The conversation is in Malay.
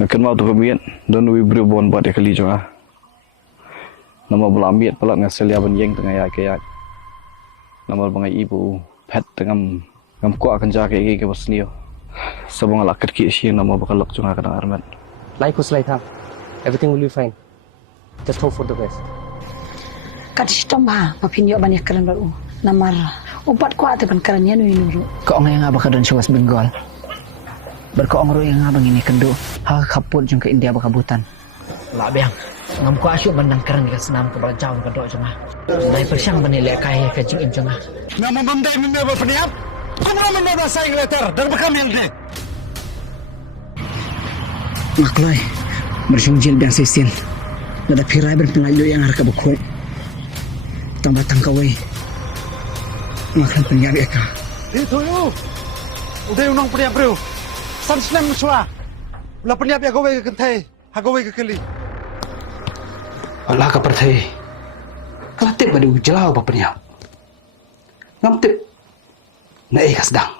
Nakan mau tu kamian dan wi bru bon buat dia kali jonga. Nama bola amiat pala ngasel ya ban yeng tengah ya kaya. Nama bangai ibu pet tengam ngam ko akan ja ke ke bosnio. Sabong lakat ki si nama bakal lok jonga kadang arman. Like who's like her. Everything will be fine. Just hope for the best. Kadistoma mapinyo banyak karan baru. Namar upat ko ate ban karan yan winuru. Kau ngay nga baka doon siya was Bengal. Berkoong ro yang abang ini kendo. Ha kaput jung ke India bakabutan. Lah biang. Ngam ko asyuk bandang kerang ke senam ke berjauh ke dok jengah. Dai persyang banilai kaya ke jing jengah. Nama benda ini berpeniap. Kamu membawa saya letter dan bekam yang dia. Maklay. Bersyung jil biang sisin. Nada pirai berpengayo yang harga bukul. Tambah tangkawai. Makan penyiap eka. Itu yuk. Udah unang peniap bro. Sansnem muswa. Ulah peniap ya gawe ke kentai. Ha gawe ke keli. Allah ka pertai. Kalau tip pada ujalau apa peniap. Ngam tip. Na ikas dang.